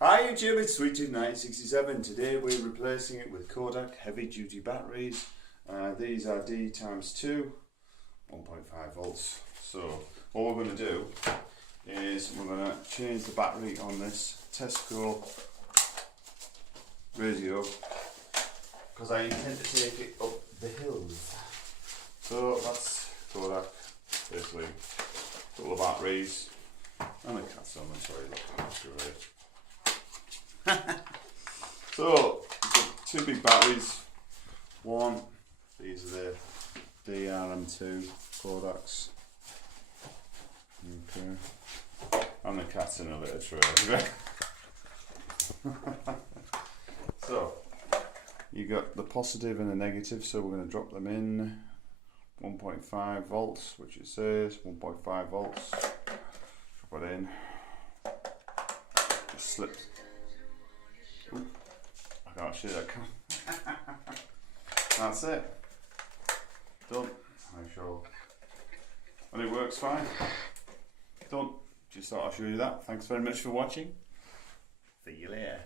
Hi YouTube, it's SweetTooth1967. Today we're replacing it with Kodak heavy duty batteries. These are D times 2, 1.5 volts. So what we're going to do is we're going to change the battery on this Tesco radio because I intend to take it up the hills. So that's Kodak, basically a couple of batteries and a cat's on the toilet. That's great. So, we've got two big batteries. One, these are the DRM2 Kodaks. Okay. And the cat's in a little tray. So, you got the positive and the negative, so we're going to drop them in 1.5 volts, which it says 1.5 volts. Drop it in. Just slip. Ooh, I can't shoot that can. That's it. Done. Make sure. And it works fine. Done. Just thought I'd show you that. Thanks very much for watching. See you later.